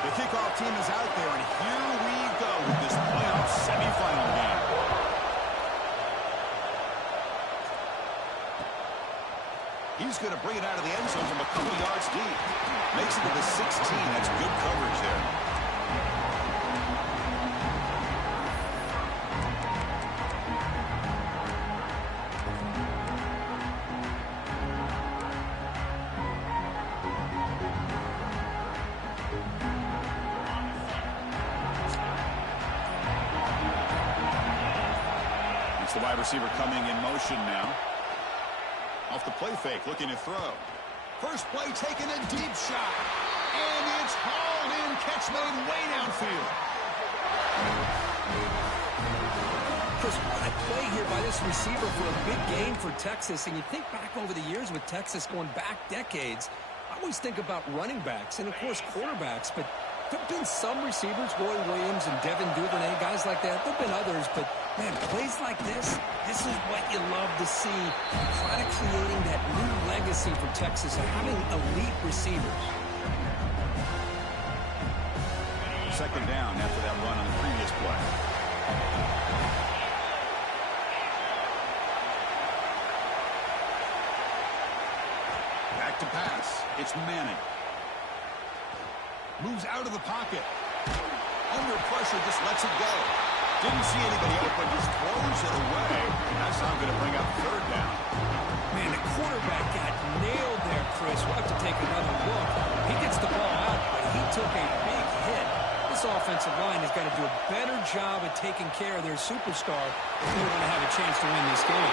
The kickoff team is out there, and here we go with this playoff semifinal game. He's going to bring it out of the end zone from a couple yards deep. Makes it to the 16. That's good coverage there. It's the wide receiver coming in motion now. Off the play fake, looking to throw. First play taken, a deep shot. And it's hauled in, catch made way downfield. Chris, what a play here by this receiver for a big game for Texas. And you think back over the years with Texas going back decades, I always think about running backs and, of course, quarterbacks. But there have been some receivers, Roy Williams and Devin Duvernay, guys like that. There have been others, but, man, plays like this is what you love to see. Kind of creating that new legacy for Texas of having elite receivers. Second down after that run on the previous play. Back to pass. It's Manning. Moves out of the pocket. Under pressure, just lets it go. Didn't see anybody open, just throws it away. That's how I'm going to bring up third down. Man, the quarterback got nailed there, Chris. We'll have to take another look. He gets the ball out, but he took a big hit. This offensive line has got to do a better job of taking care of their superstar if they want to have a chance to win this game.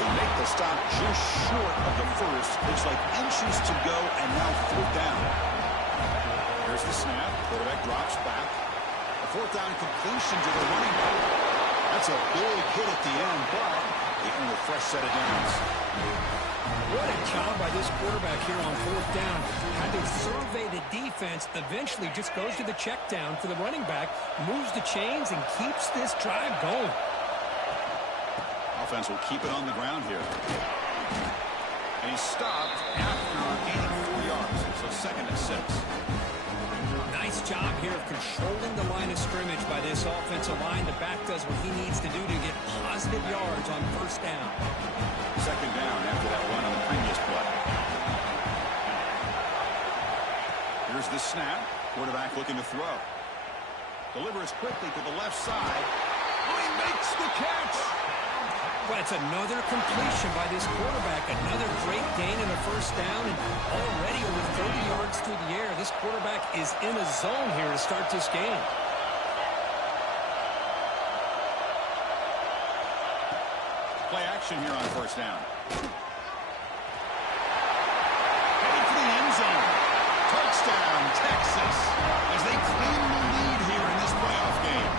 They make the stop just short of the first. Looks like inches to go, and now fourth down. Here's the snap. Quarterback drops back. A fourth down completion to the running back. That's a big hit at the end, but they earn a fresh set of downs. What a job by this quarterback here on fourth down. Had to survey the defense, eventually just goes to the check down for the running back, moves the chains, and keeps this drive going. Offense will keep it on the ground here. And he's stopped after gaining 4 yards, so second and 6. Nice job here of controlling the line of scrimmage by this offensive line. The back does what he needs to do to get positive yards on first down. Second down after that run on the previous play. Here's the snap. Quarterback looking to throw. Delivers quickly to the left side. Oh, he makes the catch. Well, it's another completion by this quarterback. Another great gain in the first down, and already over 30 yards through the air. This quarterback is in a zone here to start this game. Play action here on first down. Headed for the end zone. Touchdown, Texas, as they claim the lead here in this playoff game.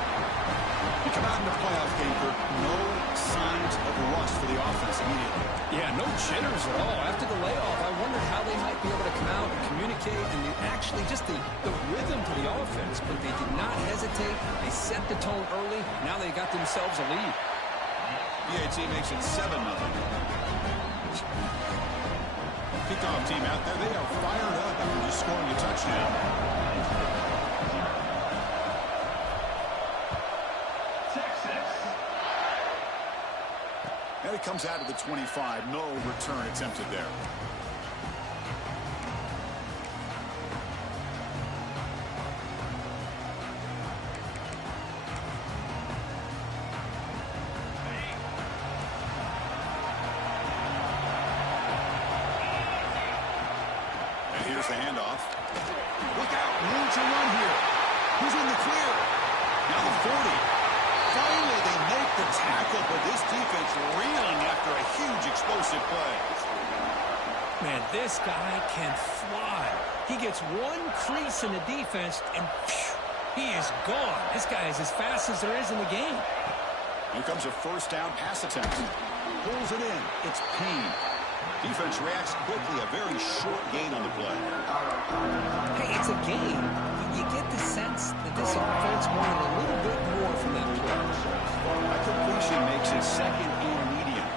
You come out in the playoff game, Kirk, no signs of rust for the offense immediately. Yeah, no jitters at all. After the layoff, I wonder how they might be able to come out and communicate and actually just the rhythm to the offense. But they did not hesitate. They set the tone early. Now they got themselves a lead. PAT makes it 7-0. Kickoff team out there, they are fired up after just scoring a touchdown. And it comes out of the 25. No return attempted there. And here's the handoff. Look out, room to run here. Who's in the clear? Now the 40. Finally, they make the tackle, but this defense reeling after a huge explosive play. Man, this guy can fly. He gets one crease in the defense, and phew, he is gone. This guy is as fast as there is in the game. Here comes a first down pass attempt. Pulls it in. It's Payne. Defense reacts quickly. A very short gain on the play. Hey, it's a game. You get the sense that this offense wanted a little bit more from that play. A completion makes it second and medium.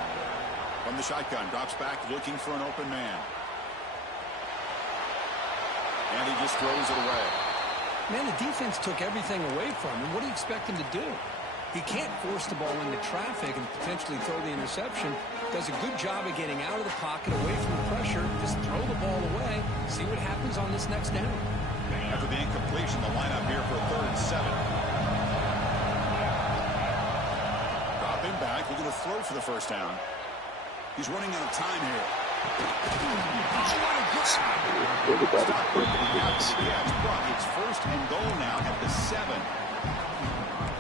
From the shotgun, drops back looking for an open man. And he just throws it away. Man, the defense took everything away from him. What do you expect him to do? He can't force the ball into traffic and potentially throw the interception. Does a good job of getting out of the pocket, away from the pressure. Just throw the ball away. See what happens on this next down. After the incompletion, the lineup here for 3rd and 7. Dropping back, looking to throw for the first down. He's running out of time here. Oh, what a good stop breaking out. It's 1st and goal now at the 7.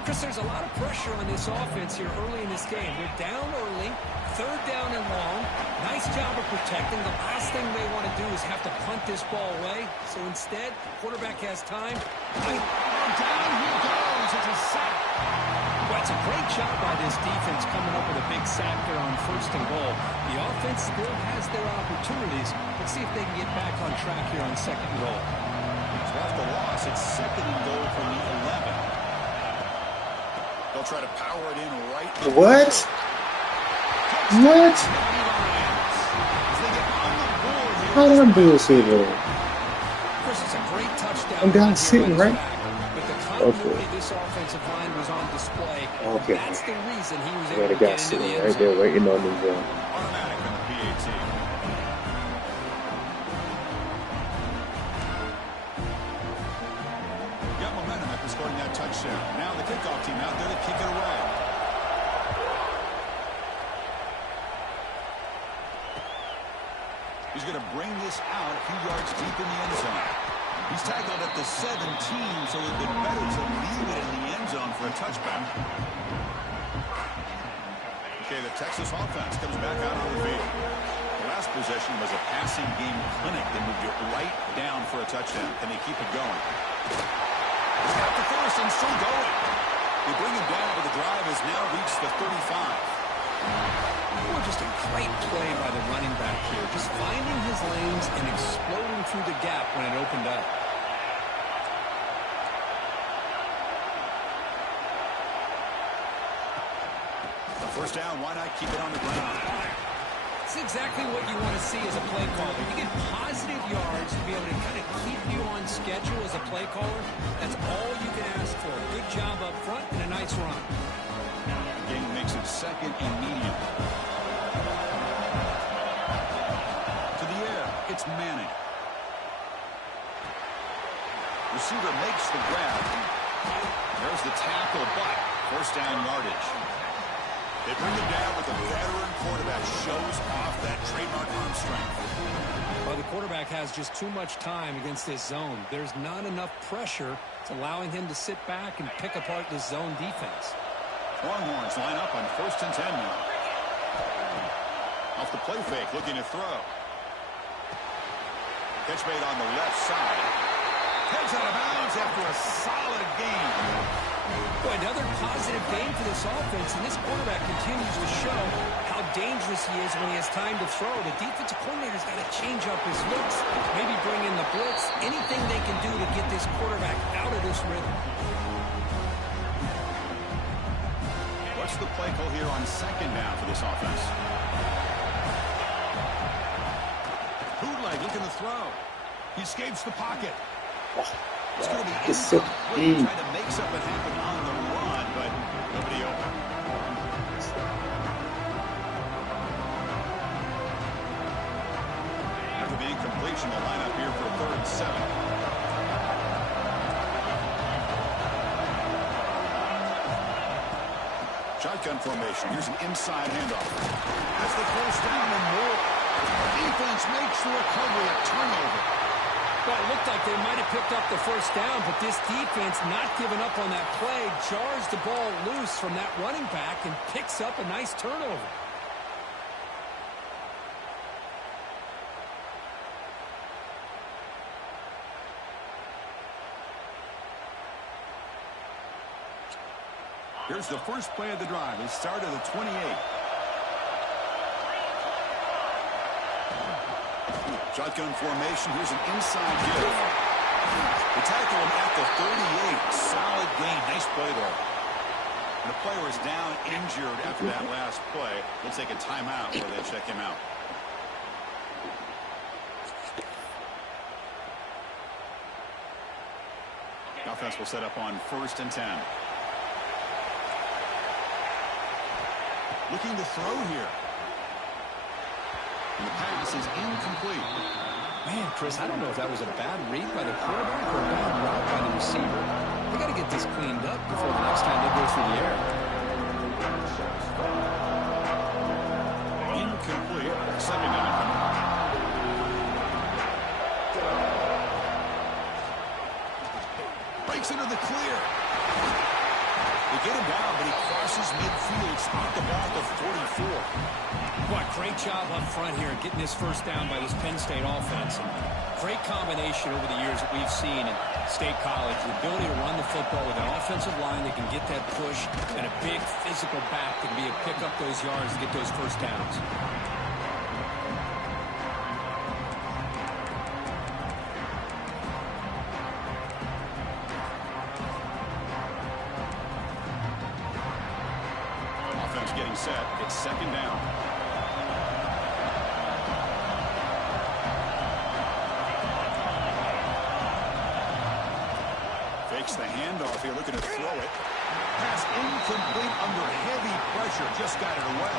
Chris, there's a lot of pressure on this offense here early in this game. They're down early, 3rd down and long. Nice job of protecting. The last thing they want to do is have to punt this ball away. So instead, quarterback has time. Down he goes. It's a sack. Well, it's a great job by this defense coming up with a big sack there on 1st and goal. The offense still has their opportunities. Let's see if they can get back on track here on 2nd and goal. So after the loss, it's 2nd and goal from the 11. They'll try to power it in right. What? What? How did I bullshit it? Chris, it's a great touchdown. I'm down sitting, right? But the continuity this offensive line was on display. Okay. That's the reason he was Yeah, able the to guy get into sitting the end right zone. there waiting on his Automatic on the PAT. Got momentum after scoring that touchdown. Now the kickoff team out there to kick it away. He's going to bring this out a few yards deep in the end zone. He's tackled at the 17, so it would have been better to leave it in the end zone for a touchback. Okay, the Texas offense comes back out on the field. The last possession was a passing game clinic that moved it right down for a touchdown. Can they keep it going? He's got the first and still going. They bring him down, but the drive has now reached the 35. Oh, just a great play by the running back here. Just finding his lanes and exploding through the gap when it opened up. First down, why not keep it on the ground? It's exactly what you want to see as a play caller. You get positive yards to be able to kind of keep you on schedule as a play caller. That's all you can ask for. Good job up front and a nice run. Game makes it 2nd and medium. To the air, it's Manning. Receiver makes the grab. There's the tackle, but 1st down yardage. They bring him down with a veteran quarterback. Shows off that trademark arm strength. Well, the quarterback has just too much time against this zone. There's not enough pressure. It's allowing him to sit back and pick apart this zone defense. Longhorns line up on 1st and 10 now. Off the play fake, looking to throw. Catch made on the left side. Heads out of bounds after a solid game. Boy, another positive game for this offense, and this quarterback continues to show how dangerous he is when he has time to throw. The defensive coordinator's got to change up his looks, maybe bring in the blitz, anything they can do to get this quarterback out of this rhythm. What's the play call here on 2nd down for this offense? Bootleg looking to throw. He escapes the pocket. It's going to be so trying to make something happen on the run, but nobody open. After the incompletion, the lineup here for 3rd and 7. Shotgun formation. Here's an inside handoff. That's the 1st down and more. Defense makes the recovery, a turnover. Well, it looked like they might have picked up the 1st down, but this defense not giving up on that play, jars the ball loose from that running back and picks up a nice turnover. Here's the first play of the drive. They start at the 28. Shotgun formation. Here's an inside give. They tackle him at the 38. Solid gain. Nice play there. And the player is down injured after that last play. They'll take a timeout where they check him out. The offense will set up on 1st and 10. Looking to throw here. And the pass is incomplete. Man, Chris, I don't know if that was a bad read by the quarterback or a bad route by the receiver. They got to get this cleaned up before the next time they go through the air. Incomplete. 2nd down. Breaks into the clear. They get him down, but he crosses midfield. Spot the ball to 44. What great job up front here in getting this first down by this Penn State offense. Great combination over the years that we've seen in State College. The ability to run the football with an offensive line that can get that push and a big physical back that can be able to pick up those yards to get those first downs. Offense getting set. It's 2nd down. Fakes the handoff here, looking to throw it. Pass incomplete under heavy pressure. Just got it away.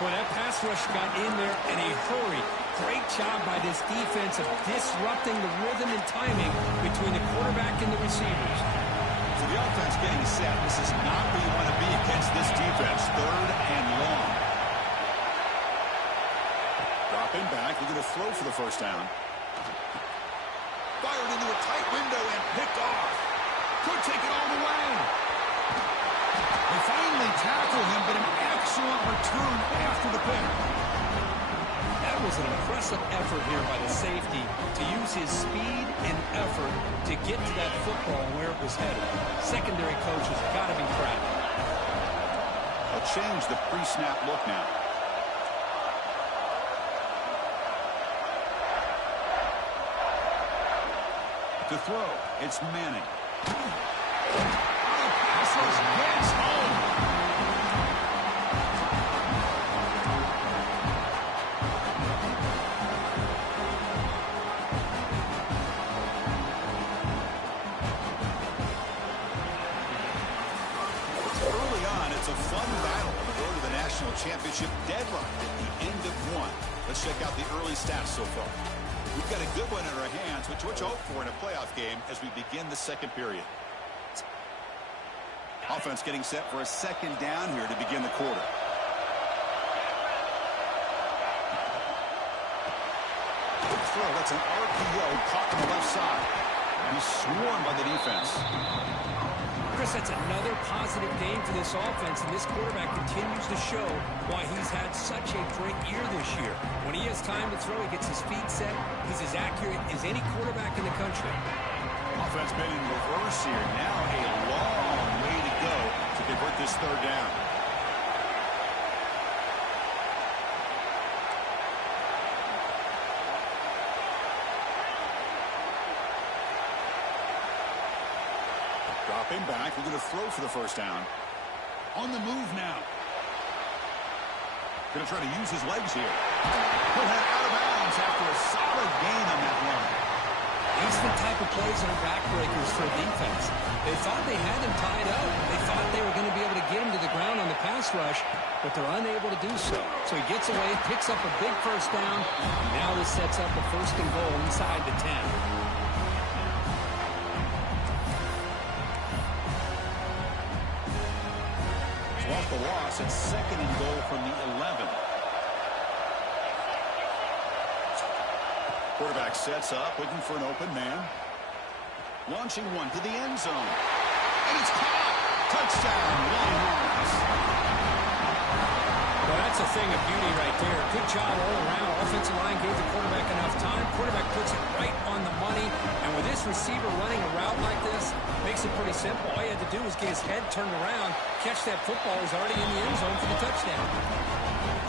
Well, that pass rush got in there in a hurry. Great job by this defense of disrupting the rhythm and timing between the quarterback and the receivers. So the offense getting set. This is not where you want to be against this defense. 3rd and long. Dropping back. Looking to throw for the first down. Fired into a tight window and picked off. Could take it all the way. They finally tackle him, but an excellent return after the pick. That was an impressive effort here by the safety to use his speed and effort to get to that football where it was headed. Secondary coaches got to be proud. They'll change the pre-snap look now. To throw, it's Manning. Passes, gets home. Early on, it's a fun battle on the road to the national championship deadline at the end of 1. Let's check out the early stats so far. We've got a good one in our hands, which we'll hope for in a playoff game as we begin the 2nd period. Offense getting set for a 2nd down here to begin the quarter. Good throw. That's an RPO caught on the left side. He's swarmed by the defense. Chris, that's another positive game for this offense, and this quarterback continues to show why he's had such a great year this year. When he has time to throw, he gets his feet set. He's as accurate as any quarterback in the country. Offense been in reverse here. Now a long way to go to convert this 3rd down. Dropping back. We're going to throw for the first down. On the move now. Going to try to use his legs here. He'll head out of bounds after a solid gain on that run. These are the type of plays that are backbreakers for a defense. They thought they had him tied up. They thought they were going to be able to get him to the ground on the pass rush, but they're unable to do so. So he gets away, picks up a big first down, and now this sets up a 1st and goal inside the 10. Off the loss, it's 2nd and goal from the 11. Quarterback sets up, looking for an open man. Launching one to the end zone. And it's caught! Touchdown, Longhorns! Well, that's a thing of beauty right there. Good job all around. Offensive line gave the quarterback enough time. Quarterback puts it right on the money. And with this receiver running a route like this, makes it pretty simple. All you had to do was get his head turned around, catch that football. He's already in the end zone for the touchdown.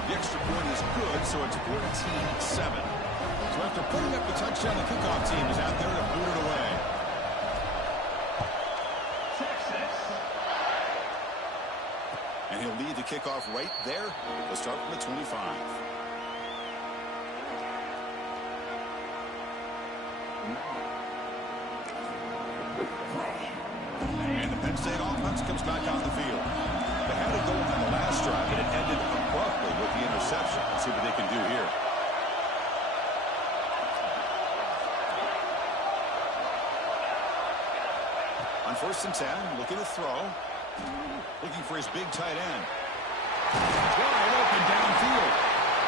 The extra point is good, so it's 14-7. So after putting up the touchdown, the kickoff team is out there to boot it away. And he'll lead the kickoff right there. They'll start from the 25. And the Penn State offense comes back on the field. They had it going on the last drive, and it ended abruptly with the interception. Let's see what they can do here. On 1st and 10, looking to throw. Looking for his big tight end. Wide open downfield.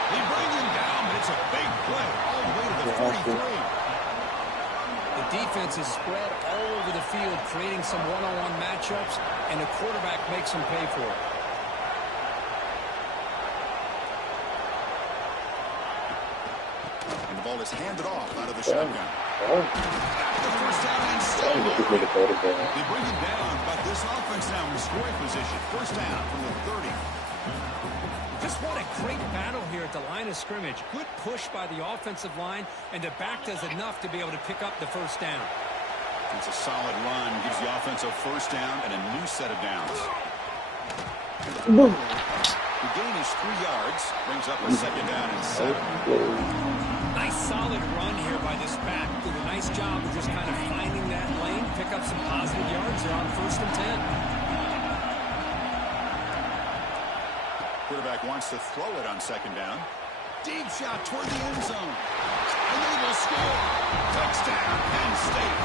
They bring him down, but it's a big play all the way to the 43. The defense is spread all over the field, creating some one-on-one matchups, and the quarterback makes them pay for it. And the ball is handed off out of the shotgun. Oh, After the first down and still that was a good quarterback. they bring him down, but this offense now in scoring position. First down from the 30. Just what a great battle here at the line of scrimmage. Good push by the offensive line, and the back does enough to be able to pick up the first down. It's a solid run. Gives the offense a first down and a new set of downs. Boom. The gain is 3 yards. Brings up a second down and 7. Nice solid run here by this back. Did a nice job of just kind of finding that lane, pick up some positive yards there on 1st and 10. Quarterback wants to throw it on second down. Deep shot toward the end zone. And they will score. Touchdown, Penn State.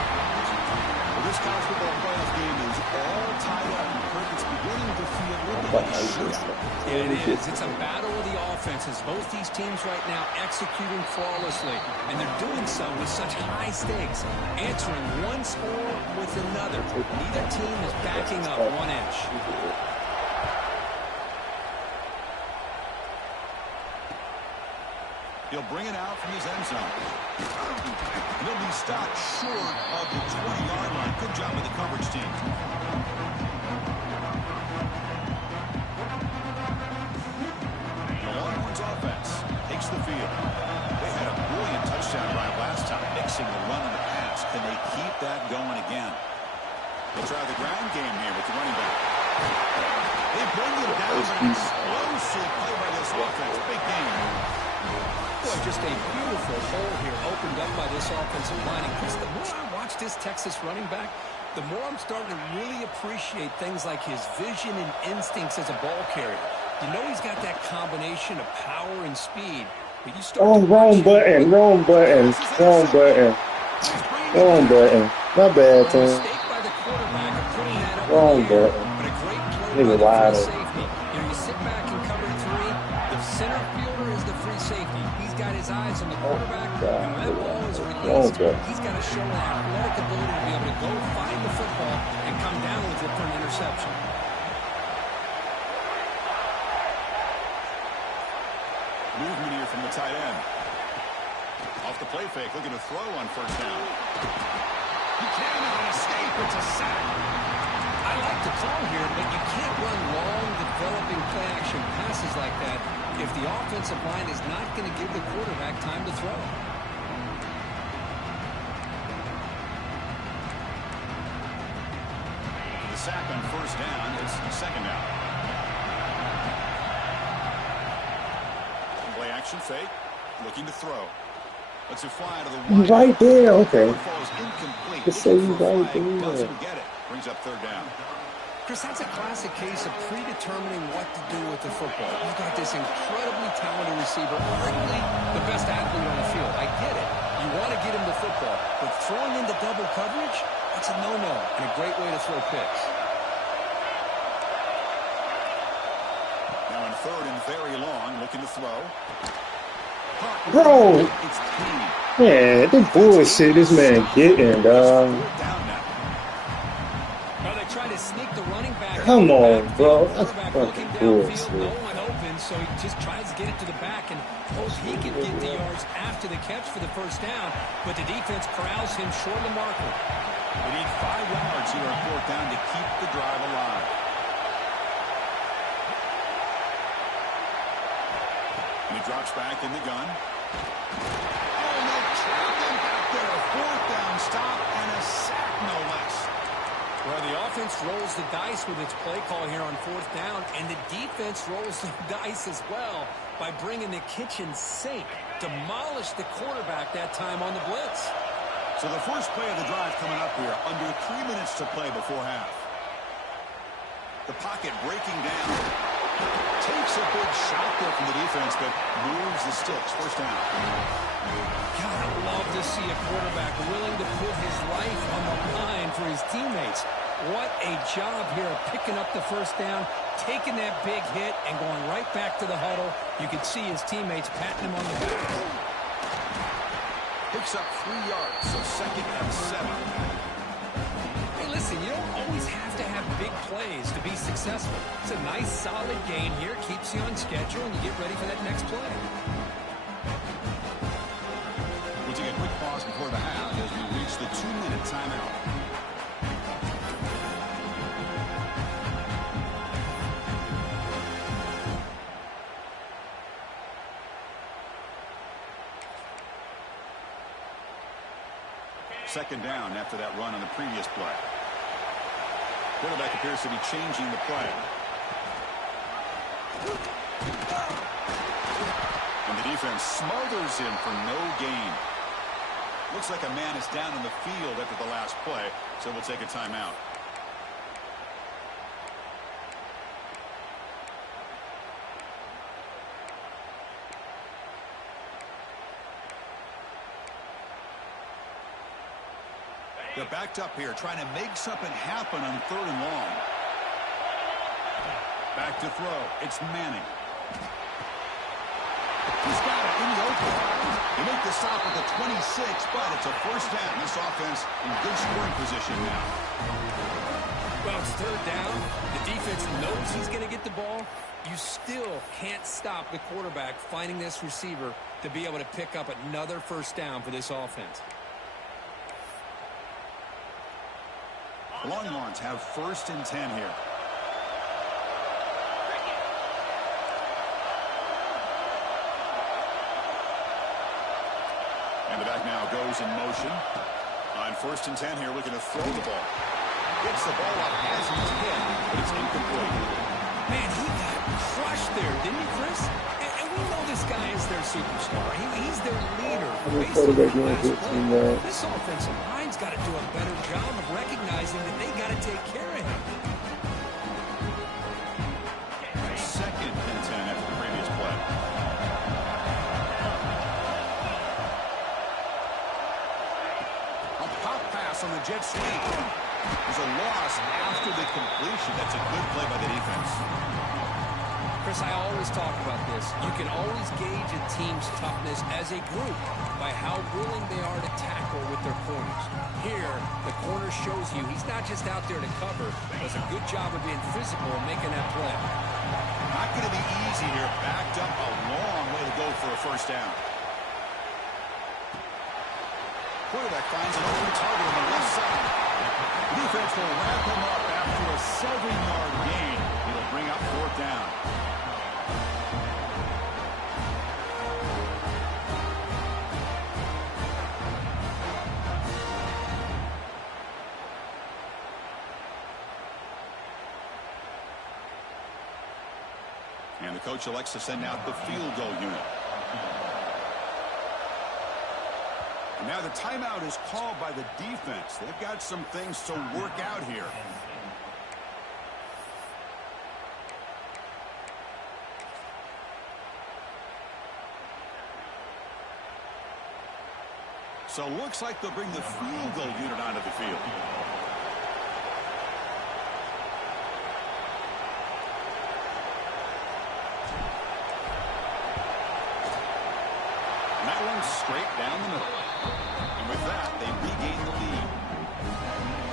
Well, this college football playoff game is all tied up, and it's beginning to feel a little bit like a shootout. Yeah, it is. It's a battle of the offenses. Both these teams right now executing flawlessly, and they're doing so with such high stakes, answering one score with another. Neither team is backing up 1 inch. He'll bring it out from his end zone. He'll be stopped short of the 20-yard line. Good job with the coverage team. The Longhorns offense takes the field. They had a brilliant touchdown drive last time, mixing the run and the pass. Can they keep that going again? They'll try the ground game here with the running back. They bring him down with an explosive play by this offense. Big game. Boy, just a beautiful hole here opened up by this offensive line. And Chris, the more I watch this Texas running back, the more I'm starting to really appreciate things like his vision and instincts as a ball carrier. You know he's got that combination of power and speed. But you start Oh, wrong button, wrong button, wrong button, wrong button. My bad, Tim. Mistake by the quarterback of putting that up Wrong in the air, button. but a great play Nigga by the wide free open. safety. You know, you sit back and cover 3. The center fielder is the free safety. He's got his eyes on the quarterback, and when that ball is released, he's got to show an athletic ability to be able to go find the football and come down with it for an interception. Movement here from the tight end. Off the play fake, looking to throw on first down. He cannot escape. It's a sack. I like the call here, but you can't run long, developing play-action passes like that if the offensive line is not going to give the quarterback time to throw. The sack on first down. It's second down. Play action fake. Looking to throw. Lets it fly to the wide. Right there, okay. Falls incomplete. Just say Looking for a right flag. there. Doesn't get it. Brings up third down. Chris, that's a classic case of predetermining what to do with the football. You've got this incredibly talented receiver, arguably the best athlete on the field. I get it. You want to get him the football, but throwing into double coverage, that's a no-no and a great way to throw picks. Now in third and very long, looking to throw. Bro, It's clean. man, the bullshit this man getting, dog. Fourth down now. Well, they try to sneak the running back. Come on, Backfield, bro. That's quarterback fucking looking downfield, bullshit. no one open, so he just tries to get it to the back and hopes he can get the yards after the catch for the first down, but the defense corrals him short of the marker. They need 5 yards here on fourth down to keep the drive alive. And he drops back in the gun. Oh, no, trapped him back there. Fourth down stop and a sack, no less. Well, the offense rolls the dice with its play call here on fourth down, and the defense rolls the dice as well by bringing the kitchen sink. Demolished the quarterback that time on the blitz. So the first play of the drive coming up here, under 3 minutes to play before half. The pocket breaking down. Takes a big shot there from the defense, but moves the sticks. First down. God, I love to see a quarterback willing to put his life on the line for his teammates. What a job here of picking up the first down, taking that big hit, and going right back to the huddle. You can see his teammates patting him on the back. Picks up 3 yards, so 2nd and 7. Hey, listen, you don't always have to have big plays to be successful. It's a nice, solid gain here. Keeps you on schedule, and you get ready for that next play. We'll take a quick pause before the half as we reach the 2-minute timeout. Second down after that run on the previous play. Quarterback appears to be changing the play. And the defense smothers him for no gain. Looks like a man is down on the field after the last play, so we'll take a timeout. They're backed up here, trying to make something happen on 3rd and long. Back to throw. It's Manning. He's got it in the open. They make the stop at the 26, but it's a first down. This offense in good scoring position now. Well, it's 3rd down. The defense knows he's going to get the ball. You still can't stop the quarterback finding this receiver to be able to pick up another first down for this offense. The Longhorns have 1st and 10 here. And the back now goes in motion. On 1st and 10 here, looking to throw the ball. Gets the ball up as he's hit, but it's incomplete. Man, he got crushed there, didn't he, Chris? And we know this guy is their superstar. He's their leader. This offensive line's got to do a better job of recognizing that they got to take care of him. 2nd and 10 after the previous play. A pop pass on the jet sweep. There's a loss after the completion. That's a good play by the defense. Chris, I always talk about this. You can always gauge a team's toughness as a group by how willing they are to tackle with their corners. Here, the corner shows you he's not just out there to cover, does a good job of being physical and making that play. Not going to be easy here. Backed up a long way to go for a first down. Quarterback finds an open target on the left side. The defense will wrap him up after a 7-yard gain. It'll bring up 4th down. And the coach elects to send out the field goal unit. And now the timeout is called by the defense. They've got some things to work out here. So looks like they'll bring the field goal unit onto the field. And that one's straight down the middle. And with that, they regain the lead.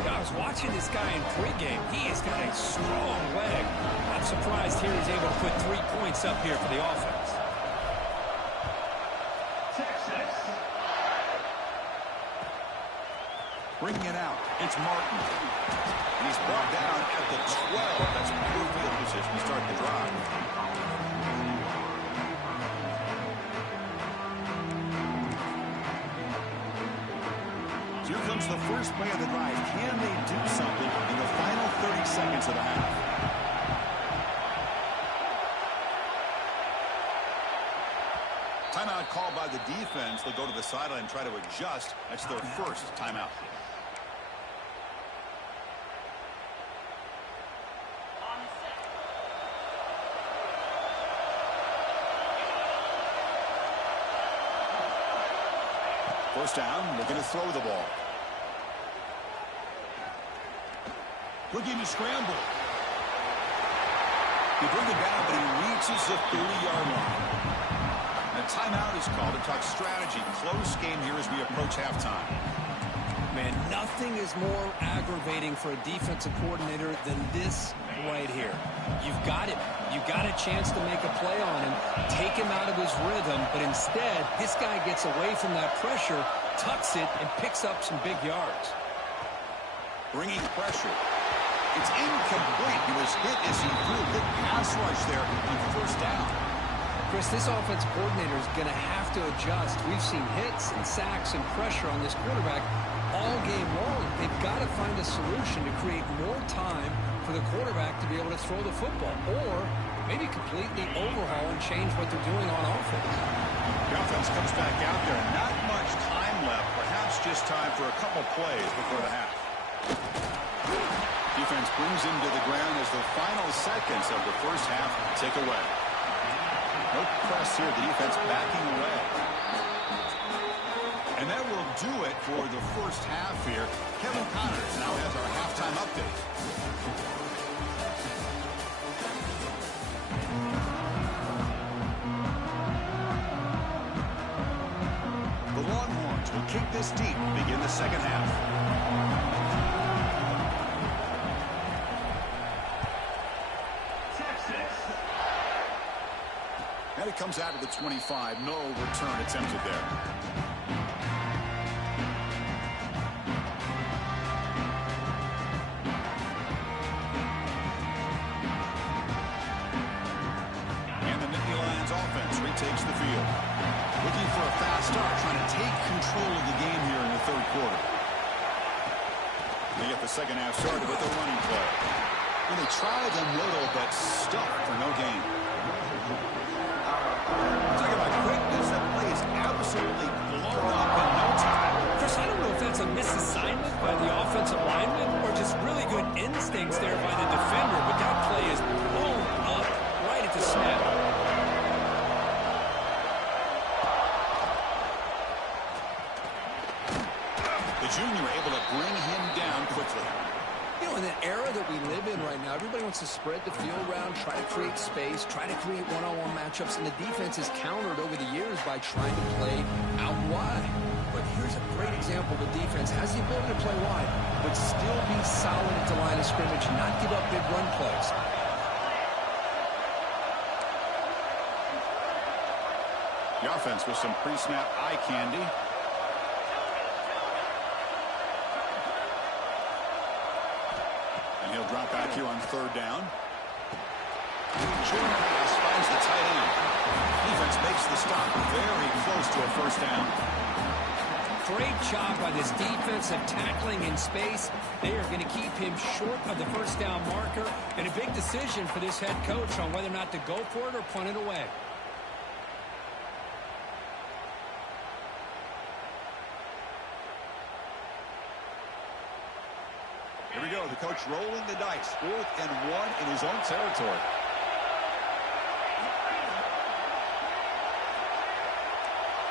I was watching this guy in pregame. He has got a strong leg. I'm surprised here he's able to put 3 points up here for the offense. Bringing it out, it's Martin. And he's brought down at the 12. That's poor field position to start the drive. Here comes the first play of the drive. Can they do something in the final 30 seconds of the half? Timeout call by the defense. They'll go to the sideline and try to adjust. That's their first timeout. First down, looking to throw the ball. Looking to scramble. He brings it down, but he reaches the 30-yard line. A timeout is called to talk strategy. Close game here as we approach halftime. Man, nothing is more aggravating for a defensive coordinator than this right here. You've got him. You got a chance to make a play on him, take him out of his rhythm, but instead, this guy gets away from that pressure, tucks it, and picks up some big yards. Bringing pressure. It's incomplete. He was hit as he threw a good pass rush there on first down. Chris, this offensive coordinator is going to have to adjust. We've seen hits and sacks and pressure on this quarterback all game long. They've got to find a solution to create more time for the quarterback to be able to throw the football, or maybe completely overhaul and change what they're doing on offense. The offense comes back out there. Not much time left. Perhaps just time for a couple plays before the half. Defense brings him to the ground as the final seconds of the first half tick away. No press here. The defense backing away. And that will do it for the first half here. Kevin Connors now has our halftime update. The Longhorns will kick this deep to begin the second half. And it comes out of the 25. No return attempted there. And the Nittany Lions offense retakes the field. Looking for a fast start, trying to take control of the game here in the third quarter. They get the second half started with a running play. And they tried a little, but stuck for no gain. Talk about quickness. That play is absolutely blown up in no time. Chris, I don't know if that's a misassignment by the offensive lineman or just really good instincts there by the defender, but that play is blown up right at the snap. The junior able to bring him down quickly. You know, in the era that we live in right now, everybody wants to spread the field around, try to create space, try to create one-on-one matchups, and the defense has countered over the years by trying to play out wide. But here's a great example. The defense has the ability to play wide, but still be solid at the line of scrimmage, not give up big run plays. The offense with some pre-snap eye candy. He'll drop back here on third down. Short pass finds the tight end. Defense makes the stop. Very close to a first down. Great job by this defensive tackling in space. They are going to keep him short of the first down marker. And a big decision for this head coach on whether or not to go for it or punt it away. Here we go. The coach rolling the dice. 4th and 1 in his own territory.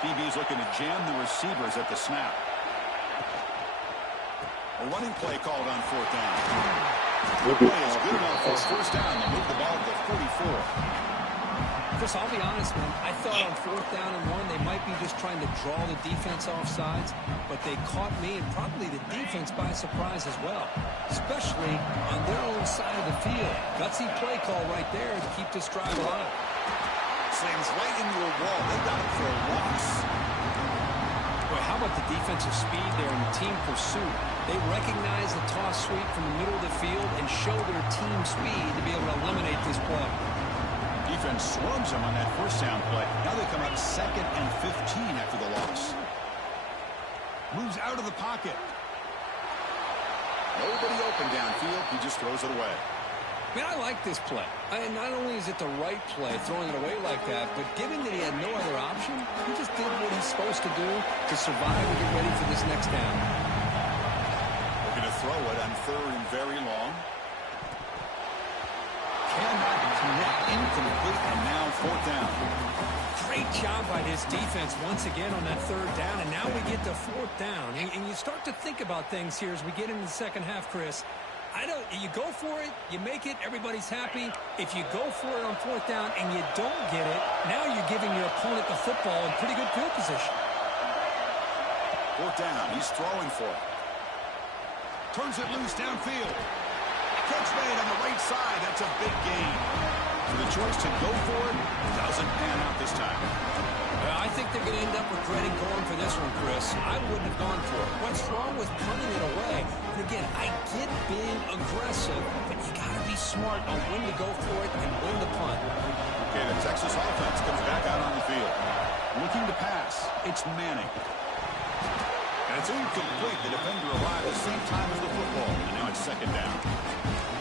DB's looking to jam the receivers at the snap. A running play called on 4th down. The play is good enough for first down. They move the ball to the 44. Chris, I'll be honest, man. I thought on 4th down and 1, they might be just trying to draw the defense off sides, but they caught me and probably the defense by surprise as well, especially on their own side of the field. Gutsy play call right there to keep this drive alive. Slams right into a wall. They got it for a loss. Boy, how about the defensive speed there and the team pursuit? They recognize the toss sweep from the middle of the field and show their team speed to be able to eliminate this play. Defense swarms them on that first down play. Now they come up 2nd and 15 after the loss. Moves out of the pocket. Nobody open downfield. He just throws it away. Man, I like this play. And not only is it the right play, throwing it away like that, but given that he had no other option, he just did what he's supposed to do to survive and get ready for this next down. Looking to throw it on third and very long. Cannot connect, incomplete, and now fourth down. Great job by his defense once again on that third down, and now we get to fourth down. And you start to think about things here as we get into the second half, Chris. You go for it, you make it, everybody's happy. If you go for it on fourth down and you don't get it, now you're giving your opponent the football in pretty good field position. Fourth down, he's throwing for it. Turns it loose downfield. Catch made on the right side, that's a big gain. So the choice to go for it doesn't pan out this time. I think they're going to end up regretting going for this one, Chris. I wouldn't have gone for it. What's wrong with punting it away? And again, I get being aggressive, but you got to be smart on when to go for it and when to punt. Okay, the Texas offense comes back out on the field. Looking to pass. It's Manning. And it's incomplete. The defender arrived at the same time as the football. And now it's second down.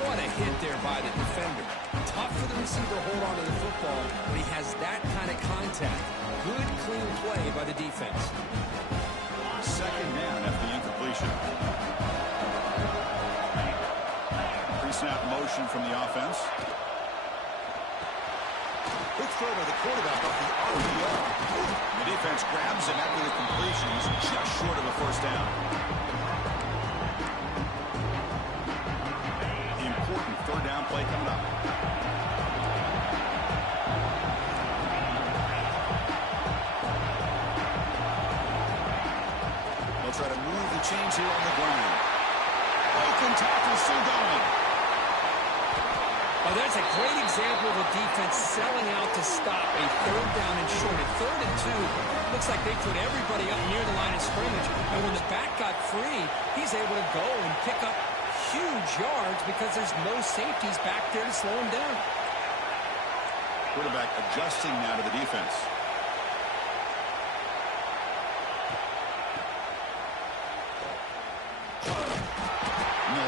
What a hit there by the defender. Tough for the receiver to hold on to the football when he has that kind of contact. Good, clean play by the defense. Second down after the incompletion. Pre-snap motion from the offense. Quick throw by the quarterback off the RPO. The defense grabs him after the completion. He's just short of a first down. The important third down play coming up. Try to move the chains here on the ground. Broken tackle still going. Oh, that's a great example of a defense selling out to stop a third down and short. At 3rd and 2, looks like they put everybody up near the line of scrimmage. And when the back got free, he's able to go and pick up huge yards because there's no safeties back there to slow him down. Quarterback adjusting now to the defense.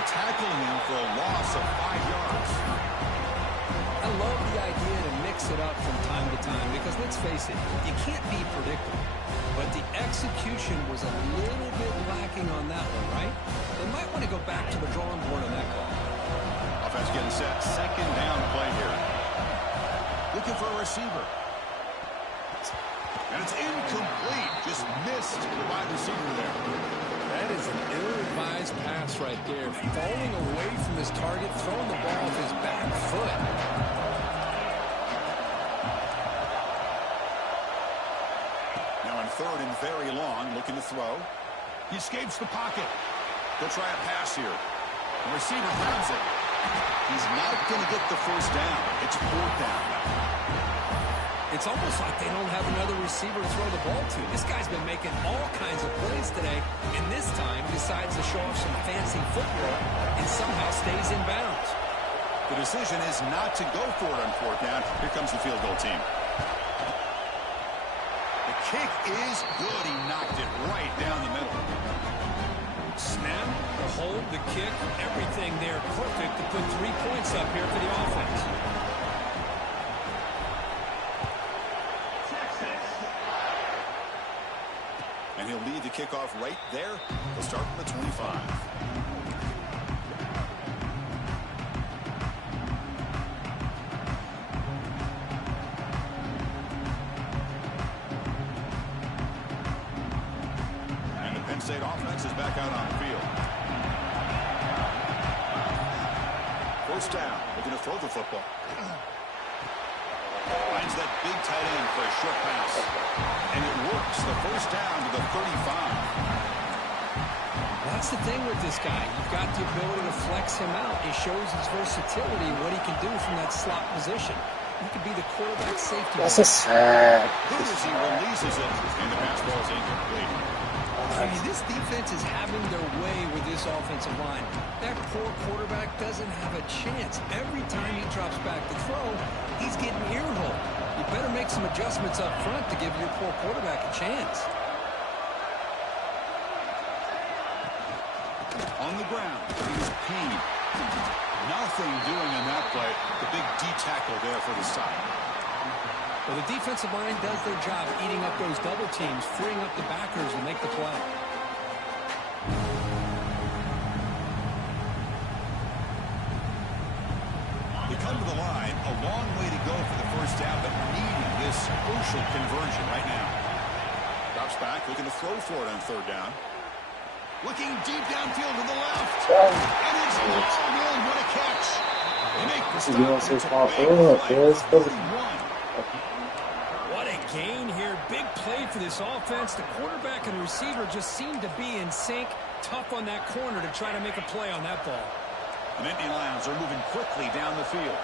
Tackling him for a loss of 5 yards. I love the idea to mix it up from time to time because, let's face it, you can't be predictable. But the execution was a little bit lacking on that one, right? They might want to go back to the drawing board on that call. Offense getting set. Second down play here. Looking for a receiver. And it's incomplete. Just missed the wide receiver there. That is an ill-advised pass right there. Falling away from his target, throwing the ball with his back foot. Now on 3rd and very long, looking to throw. He escapes the pocket. They'll try a pass here. The receiver grabs it. He's not going to get the first down. It's 4th down. It's almost like they don't have another receiver to throw the ball to. This guy's been making all kinds of plays today, and this time decides to show off some fancy footwork and somehow stays in bounds. The decision is not to go for it on 4th down. Here comes the field goal team. The kick is good. He knocked it right down the middle. Snap, the hold, the kick, everything there perfect to put 3 points up here for the offense. And he'll lead the kickoff right there. He'll start from the 25. And the Penn State offense is back out on the field. First down. Looking to throw the football. Finds that big tight end for a short pass. And it works. The first down to the 35. That's the thing with this guy. You've got the ability to flex him out. He shows his versatility, what he can do from that slot position. He could be the quarterback safety. That's a sack. Good as he releases it, and the pass ball is incomplete. I mean, this defense is having their way with this offensive line. That poor quarterback doesn't have a chance. Every time he drops back to throw, he's getting earholed. You better make some adjustments up front to give your poor quarterback a chance. On the ground, he's Payne. Nothing doing in that play. The big D tackle there for the stop. Well, the defensive line does their job eating up those double teams, freeing up the backers to make the play. They come to the line, a long way to go for the first down, but needing this crucial conversion right now. Drops back, looking to throw for it on third down. Looking deep downfield to the left. And it's long in. What a catch. They make the stop. It's a big play. What a gain here. Big play for this offense. The quarterback and receiver just seem to be in sync. Tough on that corner to try to make a play on that ball. The Nittany Lions are moving quickly down the field.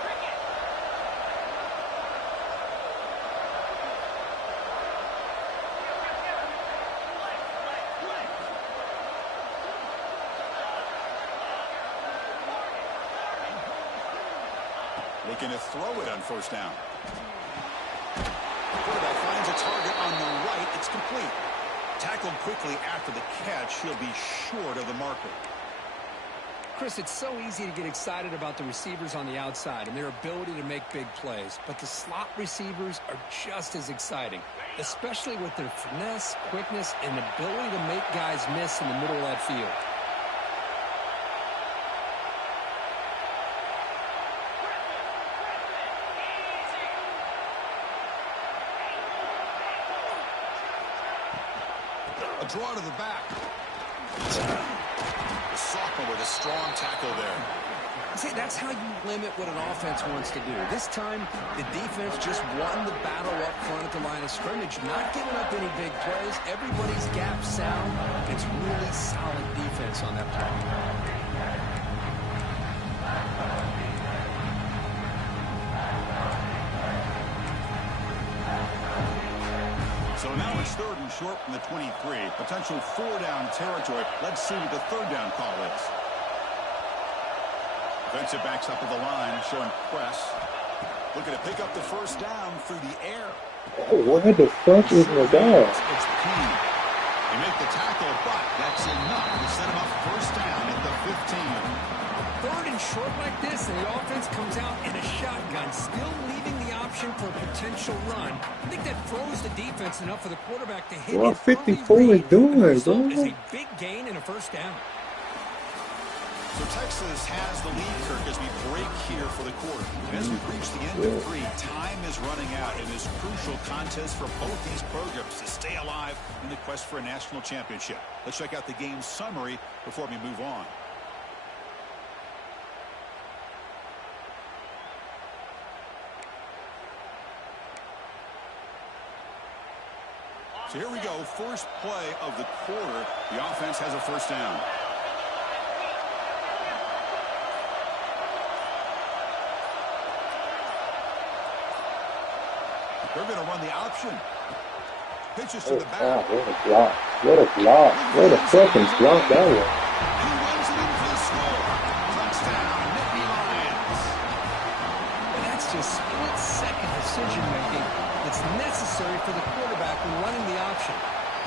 Looking to throw it on first down. The quarterback finds a target on the right. It's complete. Tackled quickly after the catch. He'll be short of the marker. Chris, it's so easy to get excited about the receivers on the outside and their ability to make big plays, but the slot receivers are just as exciting, especially with their finesse, quickness, and ability to make guys miss in the middle of that field. A draw to the back. The sophomore with a strong tackle there. See, that's how you limit what an offense wants to do. This time, the defense just won the battle up front at the line of scrimmage, not giving up any big plays. Everybody's gap sound. It's really solid defense on that play. So now it's third and short from the 23. Potential four-down territory. Let's see what the third down call is. Defensive backs up at the line, showing press. Looking to pick up the first down through the air. Oh, where the fuck is my guy? It's key. They make the tackle, but that's enough to set him up first down at the 15. Third and short like this, and the offense comes out in a shotgun, still leaving the option for a potential run. I think that throws the defense enough for the quarterback to hit What it 54 early is doing, the result bro? is a big gain and a first down. So Texas has the lead, Kirk, as we break here for the quarter. And as we've reached the end of three, time is running out in this crucial contest for both these programs to stay alive in the quest for a national championship. Let's check out the game summary before we move on. So here we go, first play of the quarter. The offense has a first down. They're going to run the option. Pitches to the back. What a block. What a block. What a fucking block that was. And he runs it in for the score. Touchdown, Nittany Lions. And that's just split-second decision-making that's necessary for the quarterback when running the option.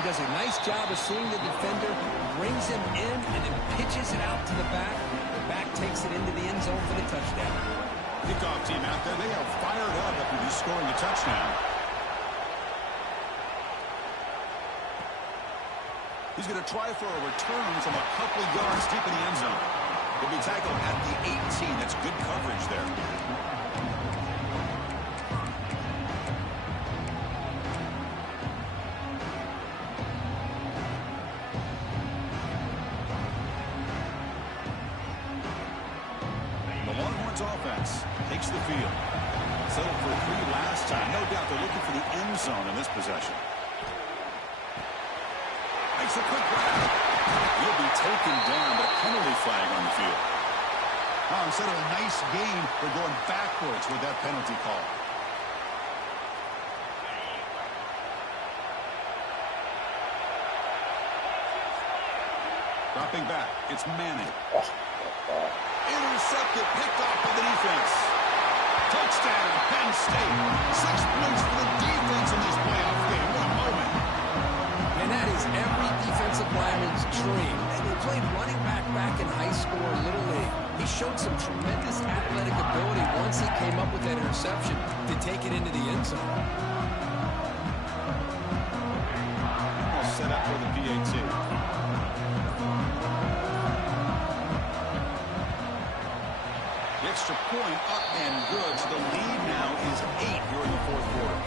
He does a nice job of seeing the defender, brings him in, and then pitches it out to the back. The back takes it into the end zone for the touchdown. Kickoff team out there. They are fired up after just scoring a touchdown. He's going to try for a return from a couple yards deep in the end zone. He'll be tackled at the 18. That's good coverage there. The Longhorns offense takes the field. Settled for 3 last time. No doubt they're looking for the end zone in this possession. Makes a quick grab. He'll be taken down, but a penalty flag on the field. Oh, instead of a nice gain, they're going backwards with that penalty call. Dropping back, it's Manning. Intercepted, picked off by the defense. Touchdown, Penn State. 6 points for the defense in this playoff game. What a moment. And that is every defensive lineman's dream. Maybe played running back in high school or Little League. He showed some tremendous athletic ability once he came up with that interception to take it into the end zone. All set up for the PAT. The extra point up and good. So the lead now is 8 here in the fourth quarter.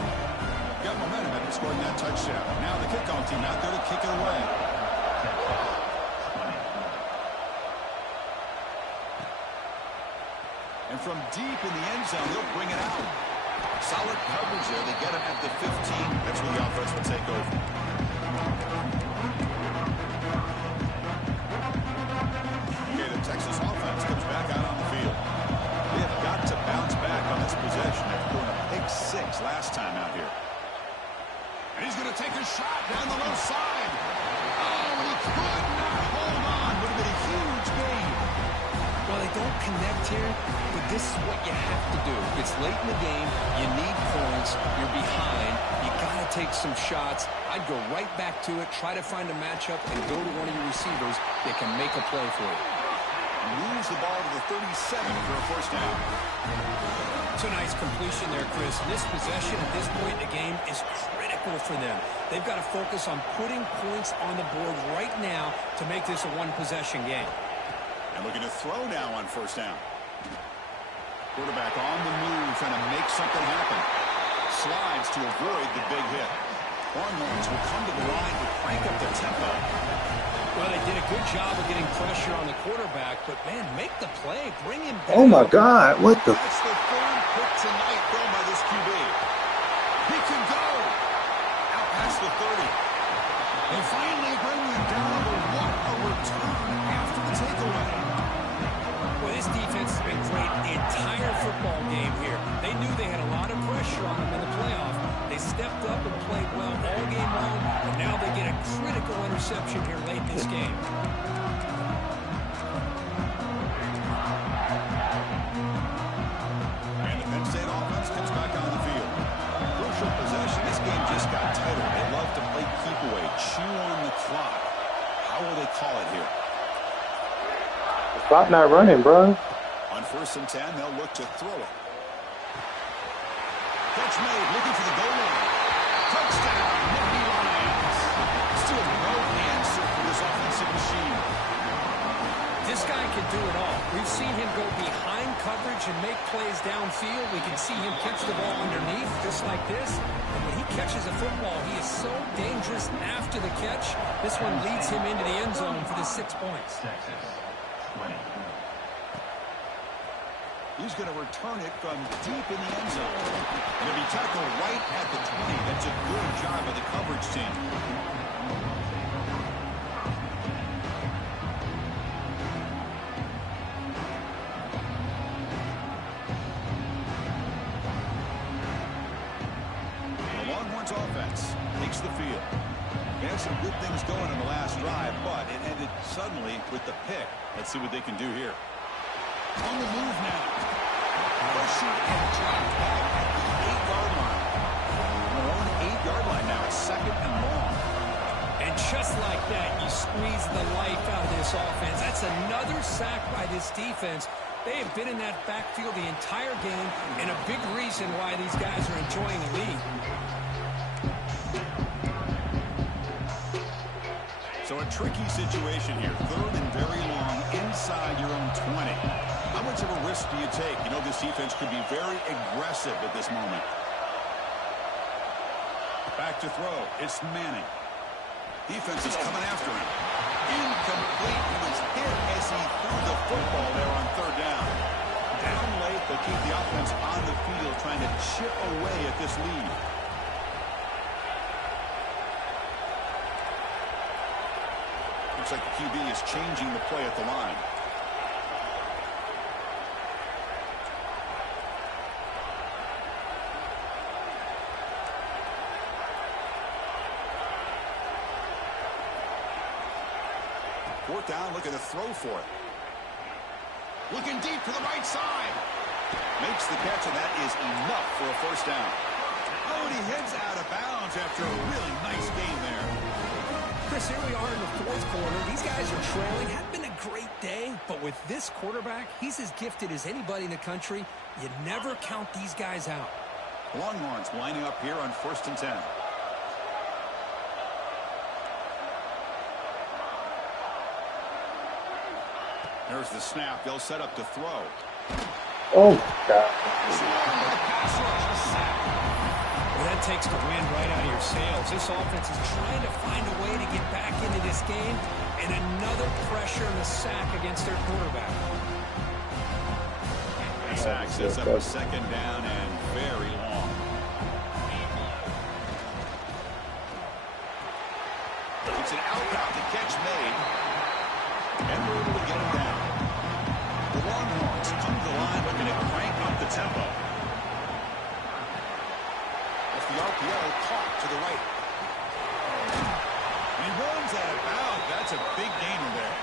Got momentum after scoring that touchdown. Now the kickoff team out there to kick it away. And from deep in the end zone, they'll bring it out. Solid coverage there. They get it at the 15. That's where the offense will take over. Okay, the Texas offense comes back out on the field. They have got to bounce back on this possession after doing a pick 6 last time out here. And he's going to take a shot down the left side. Oh, he could not hold on. Would have been a huge gain. Well, they don't connect here, but this is what you have to do. It's late in the game. You need points. You're behind. You got to take some shots. I'd go right back to it, try to find a matchup, and go to one of your receivers that can make a play for you. Moves the ball to the 37 for a first down. It's a nice completion there, Chris. This possession at this point in the game is critical for them. They've got to focus on putting points on the board right now to make this a one-possession game. And looking to throw now on first down. Quarterback on the move, trying to make something happen. Slides to avoid the big hit. Longhorns will come to the line to crank up the tempo. Well, they did a good job of getting pressure on the quarterback, but, man, make the play. Bring him down. Oh, my God. What the? That's the third pick tonight thrown by this QB. He can go. Out past the 30. They finally bring him down, but what a return after the takeaway. Well, this defense has been great the entire football game here. They knew they had a lot of pressure on them in the playoff. They stepped up and played well all game long, and now they get a critical interception here late in this game. And the Penn State offense comes back on the field. Crucial possession. This game just got tighter. They love to play keep away, chew on the clock. How will they call it here? Clock not running, bro. On 1st and 10, they'll look to throw it. Catch made, looking for the goal line. Touchdown, Nittany Lions. Still no answer for this offensive machine. This guy can do it all. We've seen him go behind coverage and make plays downfield. We can see him catch the ball underneath just like this. And when he catches a football, he is so dangerous after the catch. This one leads him into the end zone for the 6 points. He's going to return it from deep in the end zone. And it'll be tackled right at the 20. That's a good job by the coverage team. The Longhorns offense takes the field. They had some good things going in the last drive, but it ended suddenly with the pick. Let's see what they can do here. On the move now. Pressure and dropped back at the 8-yard line. Their own 8-yard line now. It's 2nd and long. And just like that, you squeeze the life out of this offense. That's another sack by this defense. They have been in that backfield the entire game, and a big reason why these guys are enjoying the lead. So a tricky situation here. 3rd and very long inside your own 20. How much of a risk do you take? You know this defense could be very aggressive at this moment. Back to throw. It's Manning. Defense is coming after him. Incomplete. He was hit as he threw the football there on 3rd down. Down late, but keep the offense on the field trying to chip away at this lead. Looks like the QB is changing the play at the line. Fourth down, looking to throw for it. Looking deep to the right side. Makes the catch, and that is enough for a first down. Oh, and he heads out of bounds after a really nice game there. Chris, here we are in the 4th quarter. These guys are trailing. Hadn't been a great day, but with this quarterback, he's as gifted as anybody in the country. You never count these guys out. Longhorns lining up here on 1st and 10. There's the snap. They'll set up to throw. Oh, my God. Well, that takes the wind right out of your sails. This offense is trying to find a way to get back into this game, and another pressure and a sack against their quarterback. The sack sets up a 2nd down and very long. It's an out-route. The catch made. And we're able to get him down. The Longhorns come to the line looking to crank up the tempo. As the RPO caught to the right. And he runs out of bounds. That's a big gainer there.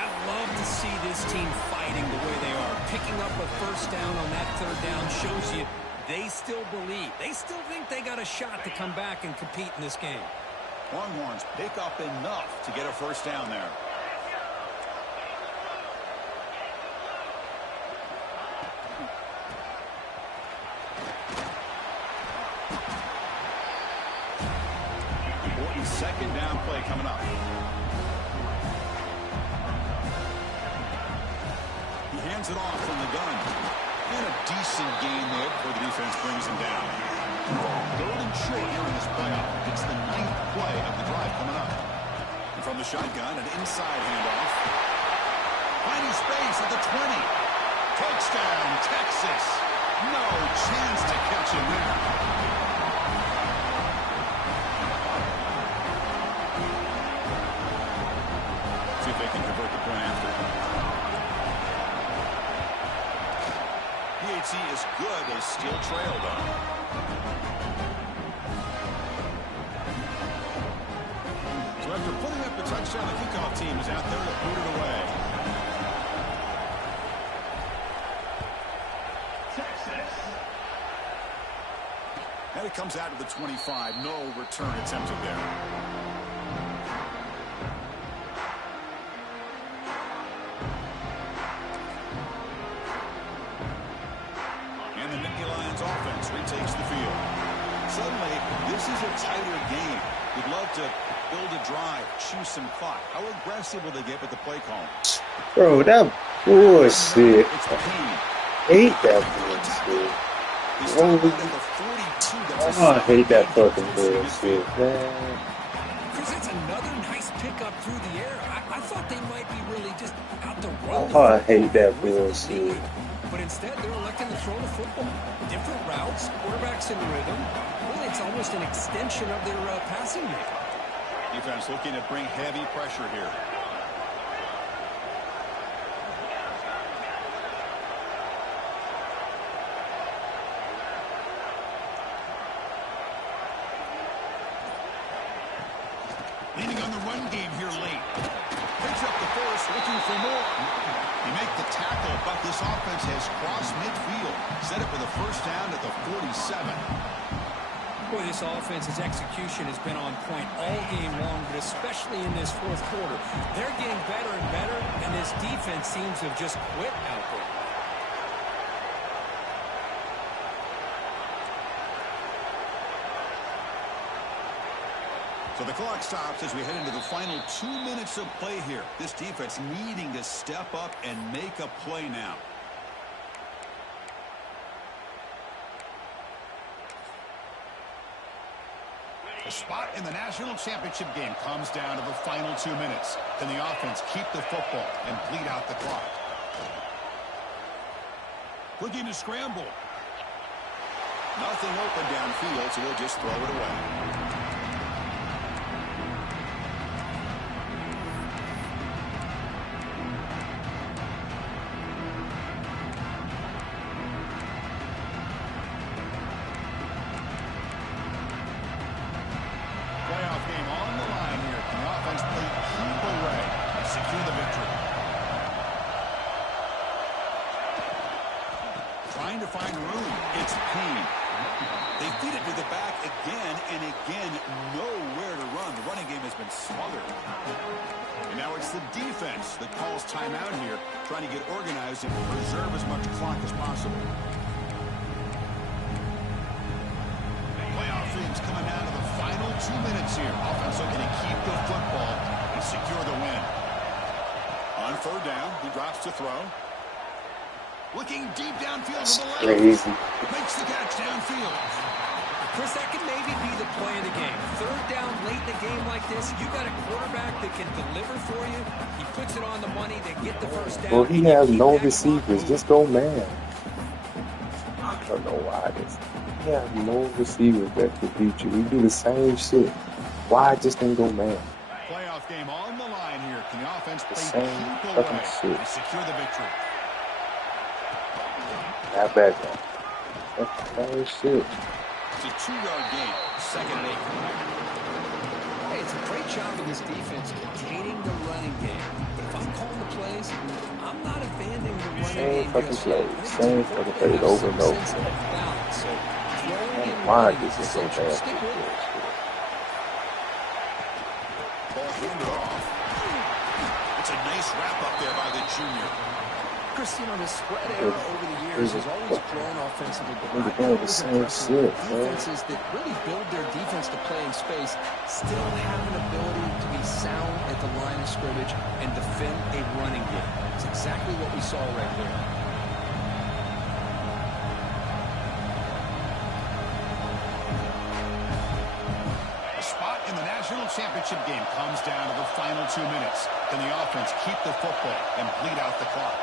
I love to see this team fighting the way they are. Picking up a 1st down on that 3rd down shows you they still believe. They still think they got a shot to come back and compete in this game. Longhorns pick up enough to get a 1st down there. Important 2nd down play coming up. He hands it off from the gun. And a decent gain there before the defense brings him down. 3rd and short here in this playoff. It's the 9th play of the drive coming up. And from the shotgun, an inside handoff. Finding space at the 20. Touchdown, Texas. No chance to catch him there. See if they can convert the point after. PHC is good. They still trail, though. So after putting up the touchdown, the kickoff team is out there to boot it away. Texas. And it comes out to the 25. No return attempted there. Offense retakes the field. Suddenly, this is a tighter game. You'd love to build a drive, choose some clock. How aggressive will they get with the play call? Bro, that bullshit. It's the pain. Hate that bullshit. I hate that fucking bullshit, man. Chris, it's another nice pickup through the air. I thought they might be really just out to run. Oh, I hate that bullshit. But instead, they're electing to throw the football. Different routes, quarterbacks in the rhythm. Really, it's almost an extension of their passing game. Defense looking to bring heavy pressure here. Leaning on the run game here late. Picks up the first, looking for more. He make the tackle, but this offense has crossed midfield. Set it for the 1st down at the 47. Boy, this offense's execution has been on point all game long, but especially in this 4th quarter. They're getting better and better, and this defense seems to have just quit out there. So the clock stops as we head into the final 2 minutes of play here. This defense needing to step up and make a play now. The spot in the national championship game comes down to the final 2 minutes. Can the offense keep the football and bleed out the clock? Looking to scramble. Nothing open downfield, so we'll just throw it away. Trying to find room. It's Payne. They feed it to the back again and again. Nowhere to run. The running game has been smothered. And now it's the defense that calls timeout here, trying to get organized and preserve as much clock as possible. Playoff games coming down to the final 2 minutes here. Offense looking to keep the football and secure the win. On third down, he drops to throw. Looking deep downfield to the left. Crazy. Makes the catch downfield. Chris, that can maybe be the play of the game. Third down late in a game like this, you got a quarterback that can deliver for you. He puts it on the money. They get the first down. Well, he has no receivers. Just go man. I don't know why this. He has no receivers that could beat you. We do the same shit. Why just didn't go man? Playoff game on the line here. Can the offense The play same keep fucking away shit. and secure the victory? Not bad, man. That's the same shit. It's a 2-yard gain. Second and 8. Hey, it's a great job of this defense containing the running game. But if I'm calling the plays, I'm not abandoning the running Same game. fucking plays. Same fucking plays over and over. So throwing and Why running this is is so essential. bad? Stick with it. Ball handed off. It's a nice wrap up there by the junior. Chris, you know, the spread era over the years has always grown offensively, but They're I doing the always same impressed shit, with man. defenses that really build their defense to play in space still have an ability to be sound at the line of scrimmage and defend a running game. It's exactly what we saw right there. A spot in the national championship game comes down to the final 2 minutes. Can the offense keep the football and bleed out the clock?